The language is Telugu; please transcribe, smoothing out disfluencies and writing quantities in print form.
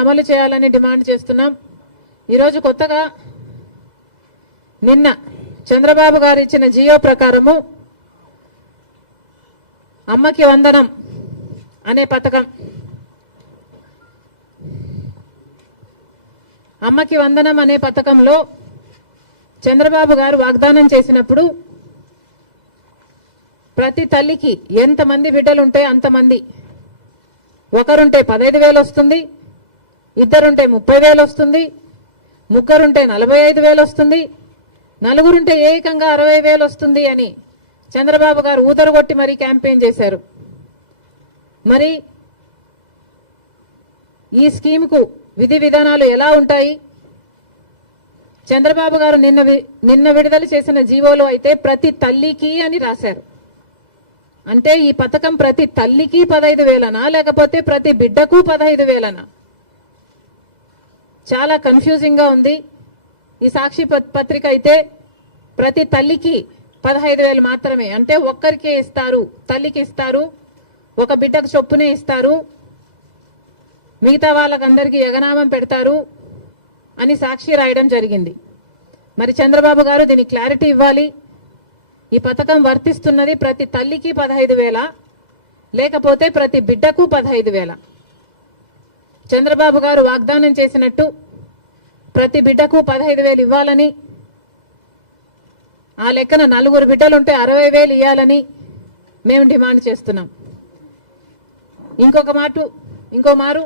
అమలు చేయాలని డిమాండ్ చేస్తున్నాం. ఈరోజు కొత్తగా నిన్న చంద్రబాబు గారు ఇచ్చిన జియో ప్రకారము అమ్మకి వందనం అనే పథకం, అమ్మకి వందనం అనే పథకంలో చంద్రబాబు గారు వాగ్దానం చేసినప్పుడు ప్రతి తల్లికి ఎంతమంది బిడ్డలుంటే అంతమంది, ఒకరుంటే 15,000 వస్తుంది, ఇద్దరుంటే 30,000 వస్తుంది, ముగ్గురుంటే 45,000 వస్తుంది, నలుగురుంటే ఏకంగా 60,000 వస్తుంది అని చంద్రబాబు గారు ఊదరగొట్టి మరీ క్యాంపెయిన్ చేశారు. మరి ఈ స్కీమ్కు విధి విధానాలు ఎలా ఉంటాయి? చంద్రబాబు గారు నిన్న విడుదల చేసిన జీవోలో అయితే ప్రతి తల్లికి అని రాశారు. అంటే ఈ పథకం ప్రతి తల్లికి 15,000నా లేకపోతే ప్రతి బిడ్డకు 15,000నా? చాలా కన్ఫ్యూజింగ్ గా ఉంది. ఈ సాక్షి పత్రిక అయితే ప్రతి తల్లికి 15,000 మాత్రమే, అంటే ఒక్కరికే ఇస్తారు, తల్లికి ఇస్తారు, ఒక బిడ్డకు చొప్పునే ఇస్తారు, మిగతా వాళ్ళకందరికీ ఎగనామం పెడతారు అని సాక్షి రాయడం జరిగింది. మరి చంద్రబాబు గారు దీనికి క్లారిటీ ఇవ్వాలి. ఈ పథకం వర్తిస్తున్నది ప్రతి తల్లికి 15,000 లేకపోతే ప్రతి బిడ్డకు 15,000? చంద్రబాబు గారు వాగ్దానం చేసినట్టు ప్రతి బిడ్డకు 15,000 ఇవ్వాలని, ఆ లెక్కన నలుగురు బిడ్డలుంటే 60,000 ఇవ్వాలని మేము డిమాండ్ చేస్తున్నాం. ఇంకో మారు